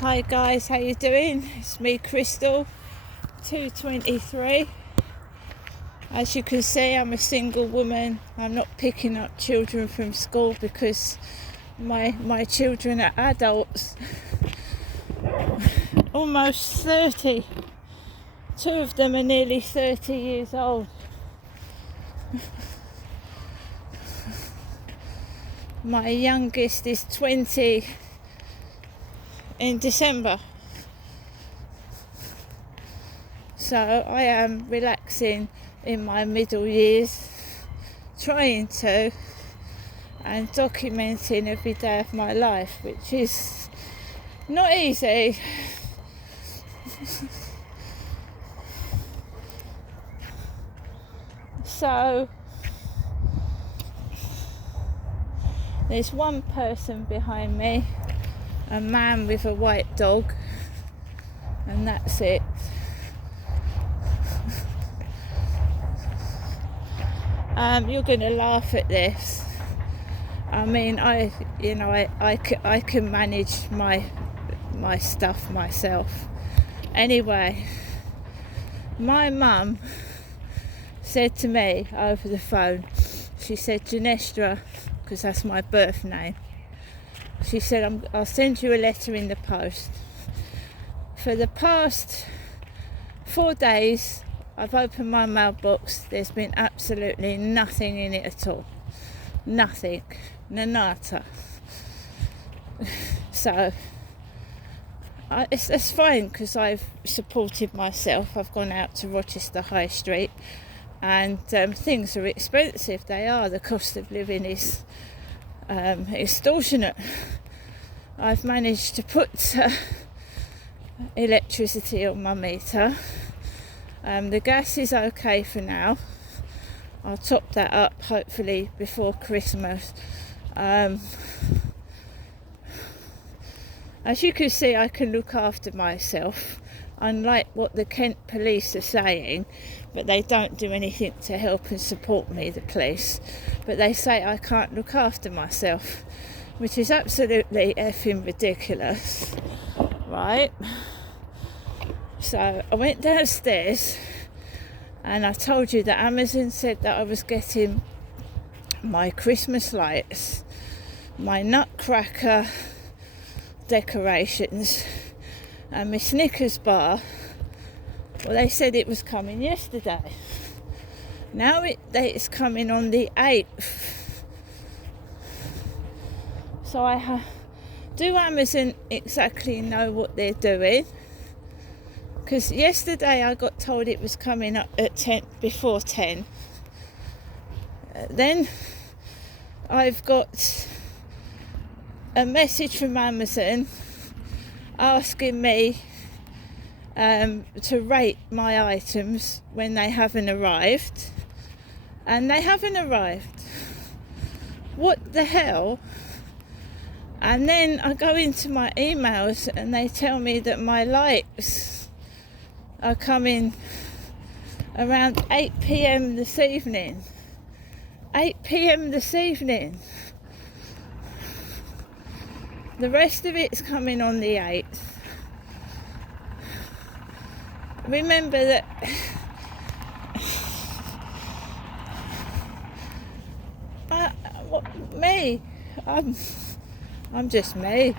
Hi guys, how you doing? It's me, Crystal, 223. As you can see, I'm a single woman. I'm not picking up children from school because my children are adults, almost 30. Two of them are nearly 30 years old. My youngest is 20 in December. So I am relaxing in my middle years, trying to, and documenting every day of my life, which is not easy. So there's one person behind me, a man with a white dog, and that's it. You're going to laugh at this. I mean, I can manage my stuff myself. Anyway, my mum said to me over the phone, she said, Janestra, because that's my birth name, she said, I'll send you a letter in the post. For the past 4 days, I've opened my mailbox. There's been absolutely nothing in it at all. Nothing. Nanata. So, it's fine because I've supported myself. I've gone out to Rochester High Street and things are expensive. They are. The cost of living is extortionate. I've managed to put electricity on my meter. The gas is okay for now. I'll top that up hopefully before Christmas. As you can see, I can look after myself, unlike what the Kent police are saying, but they don't do anything to help and support me, the police. But they say I can't look after myself, which is absolutely effing ridiculous, right? So I went downstairs and I told you that Amazon said that I was getting my Christmas lights, my nutcracker decorations and my Snickers bar. Well, they said it was coming yesterday. Now it's coming on the 8th. So do Amazon exactly know what they're doing? Because yesterday I got told it was coming up at 10, before 10. Then I've got a message from Amazon asking me to rate my items when they haven't arrived. And they haven't arrived. What the hell? And then I go into my emails and they tell me that my lights are coming around 8 p.m. this evening. 8 p.m. this evening. The rest of it's coming on the 8th. Remember that me, I'm just me.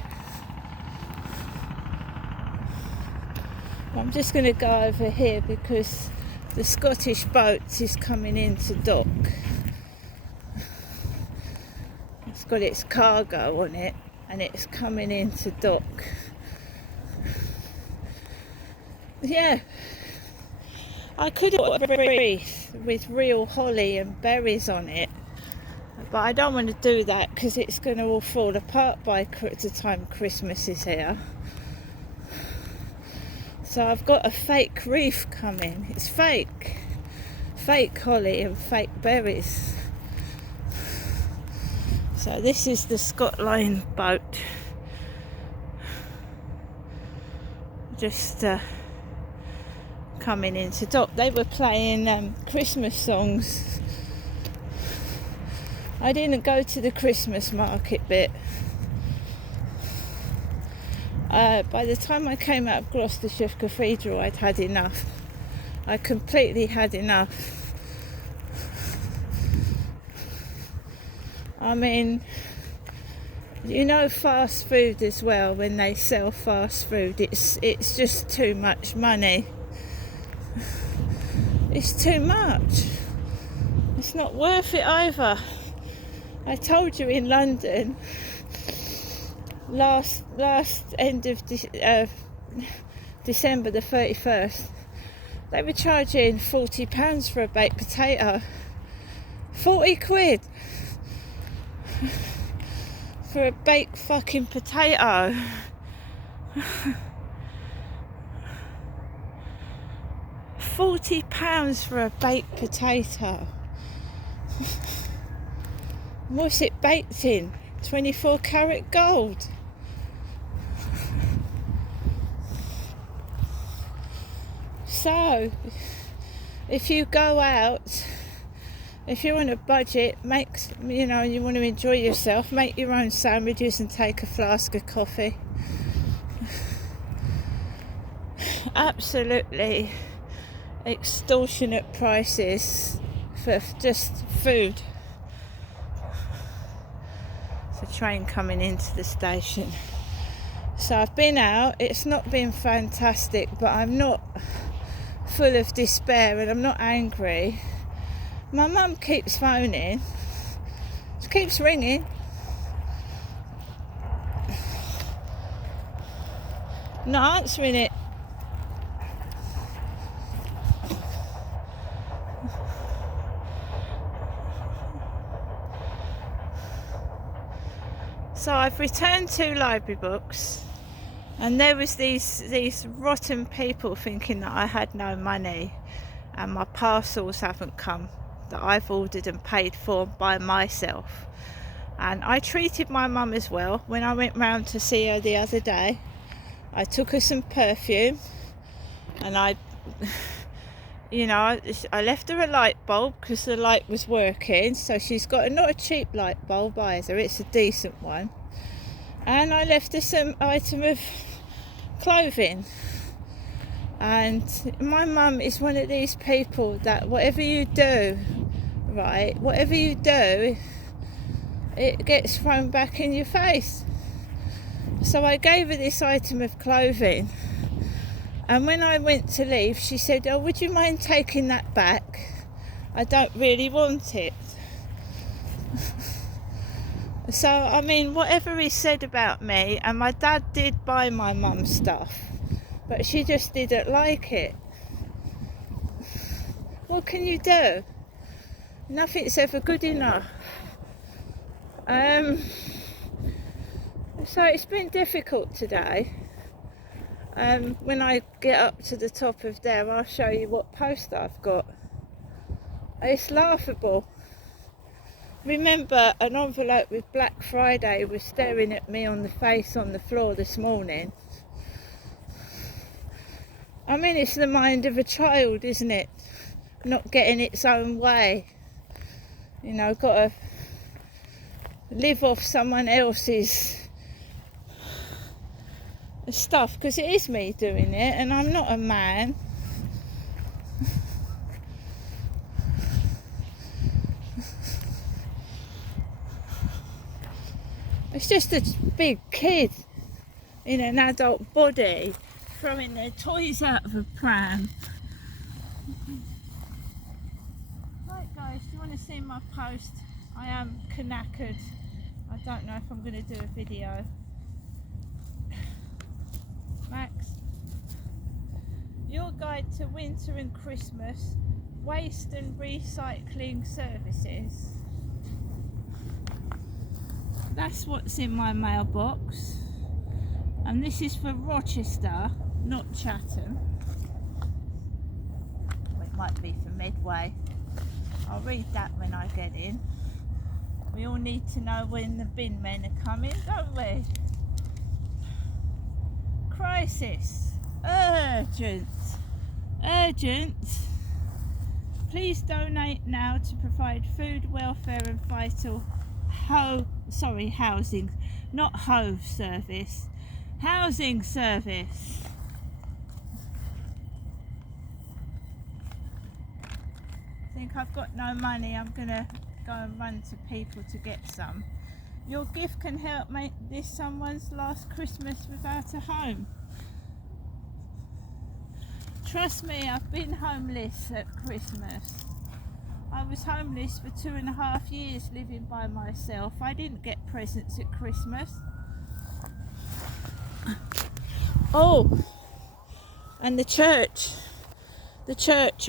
I'm just going to go over here because the Scottish boat is coming into dock. It's got its cargo on it and it's coming into dock. Yeah, I could have got a wreath with real holly and berries on it, but I don't want to do that because it's going to all fall apart by the time Christmas is here. So I've got a fake wreath coming. It's fake holly and fake berries. So this is the Scotline boat. Just coming into dock. They were playing Christmas songs. I didn't go to the Christmas market bit. By the time I came out of Gloucestershire Cathedral, I'd had enough. I completely had enough. I mean, you know, fast food as well, when they sell fast food, it's just too much money. It's too much. It's not worth it either. I told you in London last end of December the 31st, they were charging £40 for a baked potato. 40 quid for a baked fucking potato. £40 for a baked potato. What's it baked in? 24 karat gold. So, if you go out, if you're on a budget, you want to enjoy yourself, make your own sandwiches and take a flask of coffee. Absolutely extortionate prices for just food. There's a train coming into the station. So I've been out, it's not been fantastic, but I'm not full of despair and I'm not angry. My mum keeps phoning, she keeps ringing. Not answering it. So I've returned 2 library books, and there was these rotten people thinking that I had no money and my parcels haven't come that I've ordered and paid for by myself. And I treated my mum as well. When I went round to see her the other day, I took her some perfume, and I left her a light bulb because the light was working. So she's got not a cheap light bulb either, it's a decent one. And I left her some item of clothing. And my mum is one of these people that whatever you do, it gets thrown back in your face. So I gave her this item of clothing, and when I went to leave, she said, "Oh, would you mind taking that back? I don't really want it." So, I mean, whatever is said about me, and my dad did buy my mum stuff, but she just didn't like it. What can you do? Nothing's ever good enough. So it's been difficult today. When I get up to the top of there, I'll show you what post I've got. It's laughable. Remember, an envelope with Black Friday was staring at me on the face on the floor this morning. I mean, it's the mind of a child, isn't it? Not getting its own way. Got to live off someone else's stuff, because it is me doing it and I'm not a man. It's just a big kid in an adult body throwing their toys out of a pram. Right guys, do you want to see my post? I am knackered. I don't know if I'm going to do a video. Max, your guide to winter and Christmas waste and recycling services. That's what's in my mailbox, and this is for Rochester, not Chatham. Well, it might be for Medway. I'll read that when I get in. We all need to know when the bin men are coming, don't we? Crisis. Urgent. Please donate now to provide food, welfare and vital housing, not hove service. housing service. Think I've got no money, I'm gonna go and run to people to get some. Your gift can help make this someone's last Christmas without a home. Trust me, I've been homeless at Christmas. I was homeless for 2.5 years living by myself. I didn't get presents at Christmas. Oh, and the church,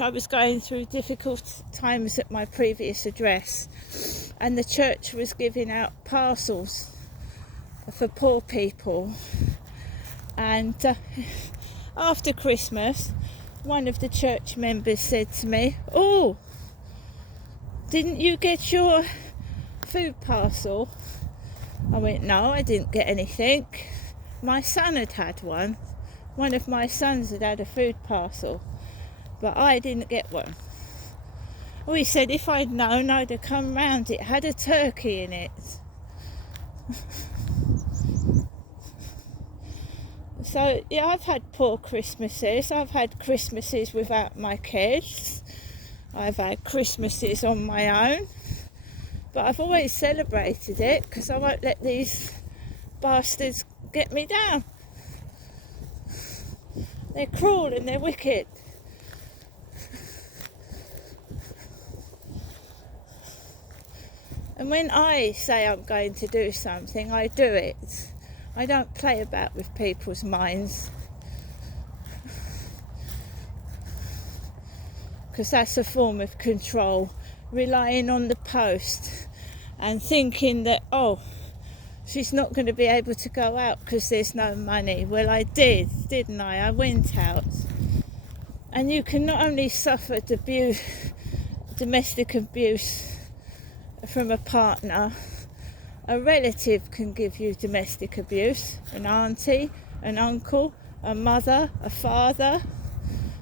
I was going through difficult times at my previous address, and the church was giving out parcels for poor people. And after Christmas, one of the church members said to me, "Oh, didn't you get your food parcel?" I went, "No, I didn't get anything. My son had one. One of my sons had a food parcel, but I didn't get one." Oh, he said, "If I'd known, I'd have come round. It had a turkey in it." So, yeah, I've had poor Christmases. I've had Christmases without my kids. I've had Christmases on my own. But I've always celebrated it because I won't let these bastards get me down. They're cruel and they're wicked. And when I say I'm going to do something, I do it. I don't play about with people's minds, because that's a form of control, relying on the post and thinking that, oh, she's not going to be able to go out because there's no money. Well, I did, didn't I? I went out. And you can not only suffer domestic abuse from a partner, a relative can give you domestic abuse, an auntie, an uncle, a mother, a father.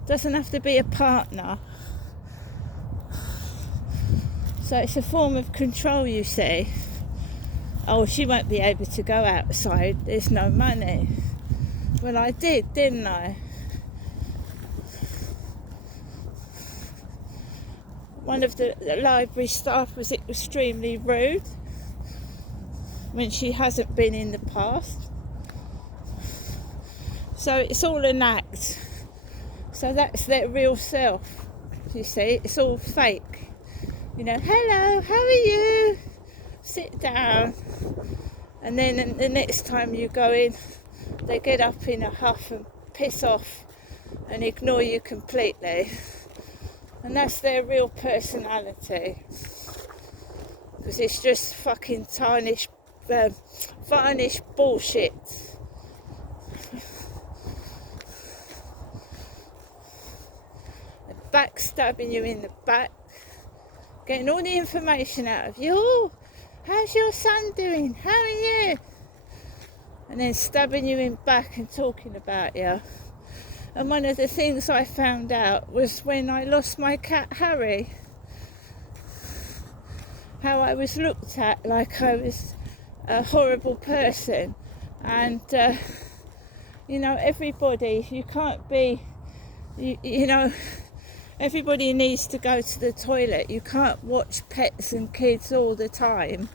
Doesn't have to be a partner. So it's a form of control, you see. Oh, she won't be able to go outside, there's no money. Well, I did, didn't I? One of the library staff was extremely rude when she hasn't been in the past. So it's all an act. So that's their real self, you see. It's all fake. You know, "Hello, how are you? Sit down." And then the next time you go in, they get up in a huff and piss off and ignore you completely. And that's their real personality. Because it's just fucking varnish bullshit. Backstabbing you in the back, getting all the information out of you. "Oh, how's your son doing? How are you?" And then stabbing you in back and talking about you. And one of the things I found out was when I lost my cat Harry, how I was looked at like I was a horrible person. And you know, everybody, you can't be, you know, everybody needs to go to the toilet. You can't watch pets and kids all the time.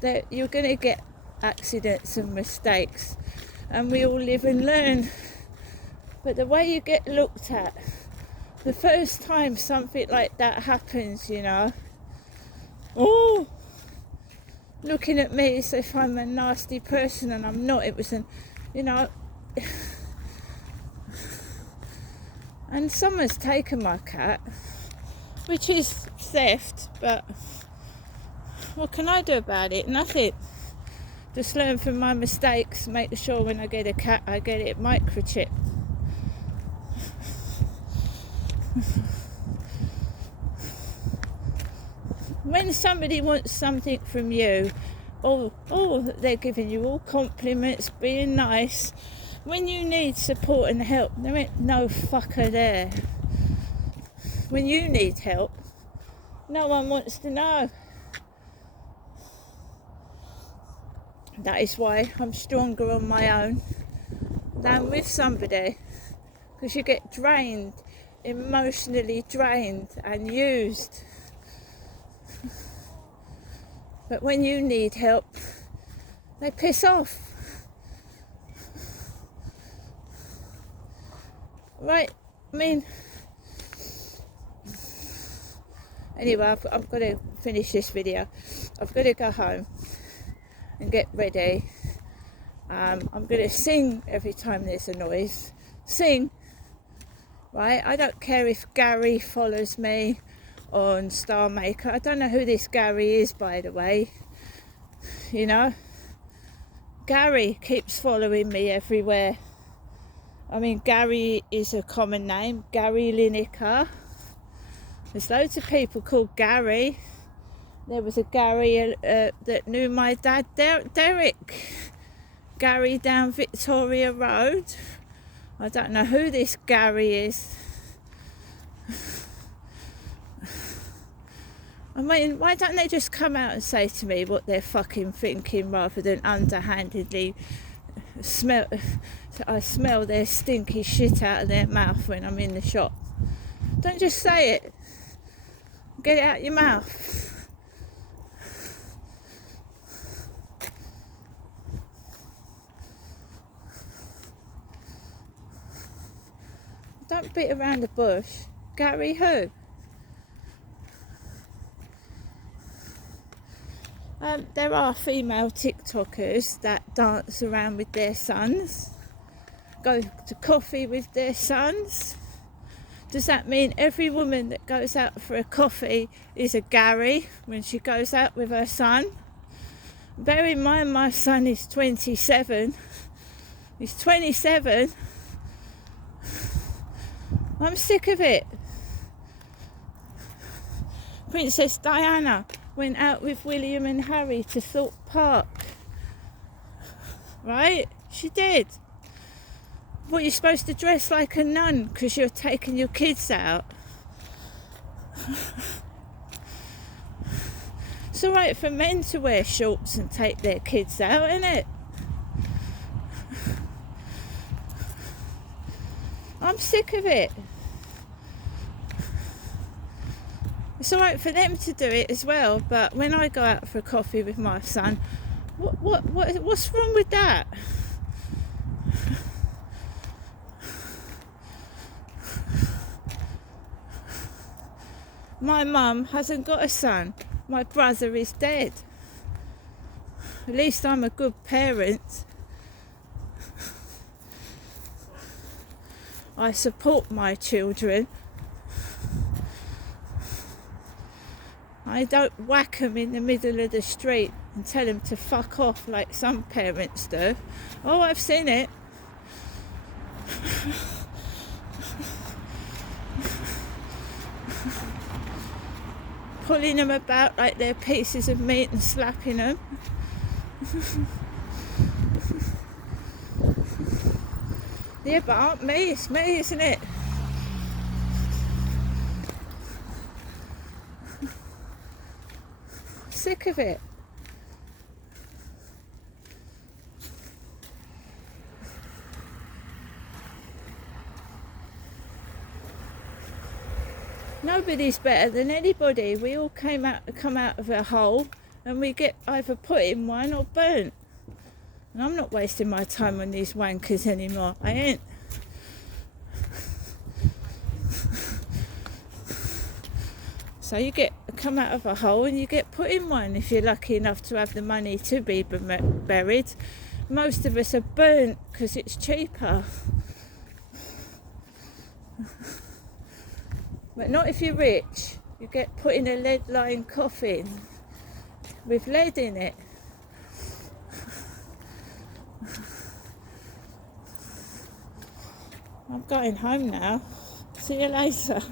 That you're going to get accidents and mistakes, and we all live and learn. But the way you get looked at the first time something like that happens, you know, oh, looking at me as if I'm a nasty person, and I'm not. It was you know, and someone's taken my cat, which is theft, but what can I do about it? Nothing. Just learn from my mistakes, make sure when I get a cat I get it microchipped. When somebody wants something from you, oh, they're giving you all compliments, being nice. When you need support and help, there ain't no fucker there. When you need help, no one wants to know. That is why I'm stronger on my own. than with somebody, because you get drained, emotionally drained and used. But when you need help, they piss off. Right? I mean, anyway, I've got to finish this video. I've got to go home and get ready. I'm going to sing every time there's a noise. Sing, right? I don't care if Gary follows me on Star Maker. I don't know who this Gary is, by the way. You know, Gary keeps following me everywhere. I mean, Gary is a common name. Gary Lineker. There's loads of people called Gary. There was a Gary that knew my dad, Derek. Gary down Victoria Road. I don't know who this Gary is. I mean, why don't they just come out and say to me what they're fucking thinking, rather than underhandedly I smell their stinky shit out of their mouth when I'm in the shop. Don't just say it. Get it out your mouth. Don't beat around the bush. Gary who? There are female TikTokers that dance around with their sons, go to coffee with their sons. Does that mean every woman that goes out for a coffee is a Gary when she goes out with her son? Bear in mind, my son is 27. He's 27. I'm sick of it. Princess Diana went out with William and Harry to Thorpe Park. Right? She did. What, you're supposed to dress like a nun because you're taking your kids out? It's alright for men to wear shorts and take their kids out, isn't it? I'm sick of it. It's alright for them to do it as well, but when I go out for a coffee with my son, what's wrong with that? My mum hasn't got a son. My brother is dead. At least I'm a good parent. I support my children. I don't whack them in the middle of the street and tell them to fuck off like some parents do. Oh, I've seen it. Pulling them about like they're pieces of meat and slapping them. Yeah, but aren't me, it's me, isn't it? Sick of it. Nobody's better than anybody. We all come out of a hole, and we get either put in one or burnt. And I'm not wasting my time on these wankers anymore. I ain't. So you come out of a hole and you get put in one if you're lucky enough to have the money to be buried. Most of us are burnt because it's cheaper. But not if you're rich. You get put in a lead-lined coffin with lead in it. I'm going home now. See you later.